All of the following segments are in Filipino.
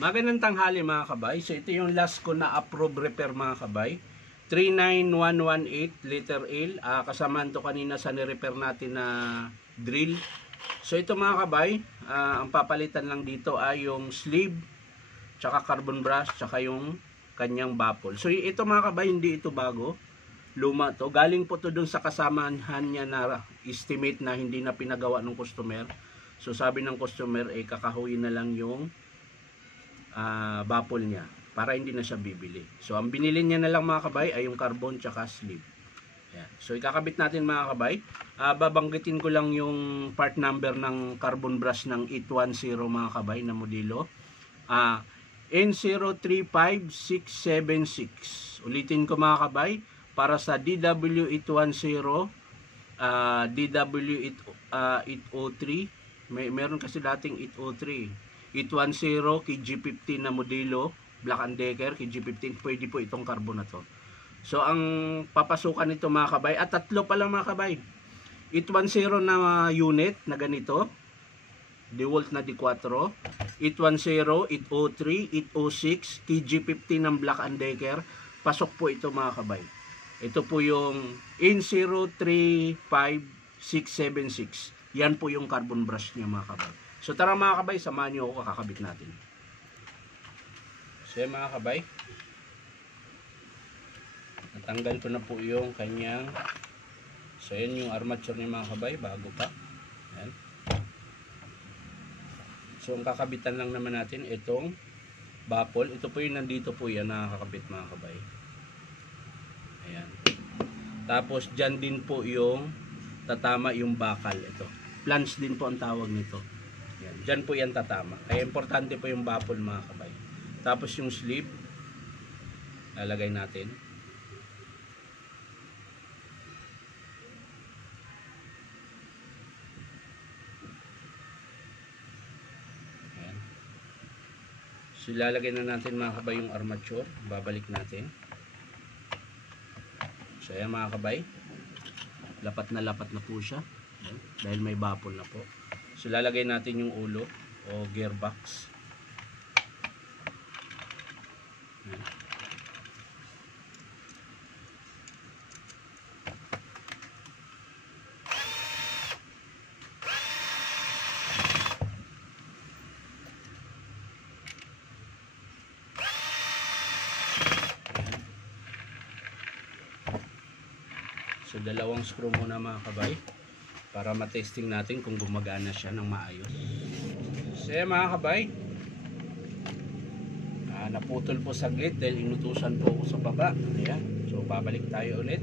Magandang tanghali mga kabay. So ito yung last ko na approve repair mga kabay. 39118 liter L. Kasamaan to kanina sa ni-repair natin na drill. So ito mga kabay, ang papalitan lang dito ay yung sleeve, tsaka carbon brush, tsaka yung kanyang baffle. So ito mga kabay, hindi ito bago. Luma to. Galing po to dun sa kasamahan niya na estimate na hindi na pinagawa ng customer. So sabi ng customer, kakahuyin na lang yung baffle niya para hindi na siya bibili. So ang binili niya na lang mga kabay ay yung carbon tsaka sleeve. Yan. So ikakabit natin mga kabay. Babanggitin ko lang yung part number ng carbon brush ng 810 mga kabay na modelo. N035676. Ulitin ko mga kabay, para sa DW810, DW803, meron kasi dating 803. 810 KG15 na modelo, Black & Decker KG15, pwede po itong carbon na to. So ang papasukan nito mga kabay, at tatlo pa lang mga kabay. 810 na unit na ganito, DeWalt na D4, 810, 803, 806, KG15 ng Black & Decker, pasok po ito mga kabay. Ito po yung N035676. Yan po yung carbon brush niya mga kabay. So tara mga kabay, samahan nyo ako, kakabit natin. So yan mga kabay, natanggal ko na po yung kanyang, so yan yung armature niya mga kabay, bago pa. Yan. So ang kakabitan lang naman natin itong baffle. Ito po yung nandito po yan nakakabit mga kabay. Ayan. Tapos dyan din po yung tatama yung bakal. Ito, flange din po ang tawag nito. Yan. Dyan po yan tatama. Kaya importante po yung baffle mga kabay. Tapos yung sleeve, lalagay natin. Ayan. So lalagay na natin mga kabay yung armature. Babalik natin. So ayan mga kabay, lapat na po siya. Ayan. Dahil may baffle na po. So lalagay natin yung ulo o gearbox. Ayan. So dalawang screw muna mga kabay para matesting natin kung gumagana siya ng maayos. So yan mga kabay, naputol po saglit dahil inutusan po ako sa baba. Ayan. So babalik tayo ulit.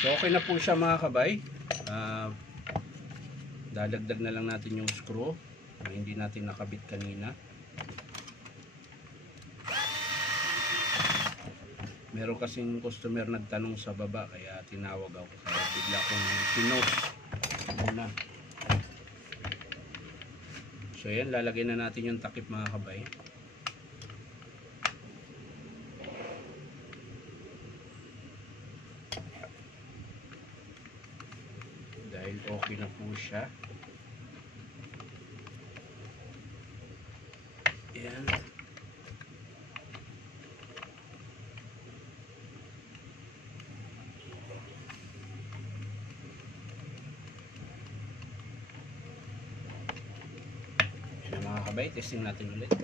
So okay na po siya mga kabay. Dadagdag na lang natin yung screw na hindi natin nakabit kanina. Meron kasing customer nagtanong sa baba kaya tinawag ako, kaya bigla kong pinost muna. So yan, lalagay na natin yung takip mga kabay. Dahil okay na po siya. Ayan. Ayan mga kabay, testing natin ulit.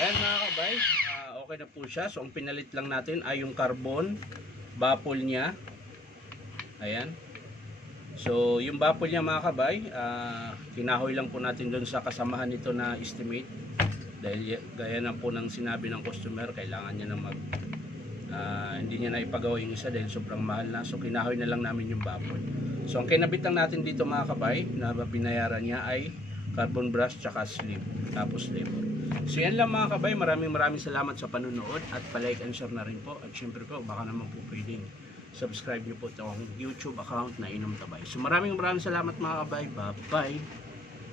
Ayan mga kabay, okay na po siya. So ang pinalit lang natin ay yung carbon baffle niya. Ayan. So yung baffle niya mga kabay, kinahoy lang po natin doon sa kasamahan nito na estimate. Dahil gaya na po ng sinabi ng customer, kailangan niya na hindi niya na ipagawa yung isa dahil sobrang mahal na. So kinahoy na lang namin yung baffle. So ang kinabit lang natin dito mga kabay na binayaran niya ay carbon brush tsaka sleeve, tapos label. So yan lang mga kabay, maraming salamat sa panunood at palike and share na rin po. At syempre po, baka naman po pwedeng subscribe nyo po itong YouTube account na Inom Tabay. So maraming salamat mga kabay. Bye-bye.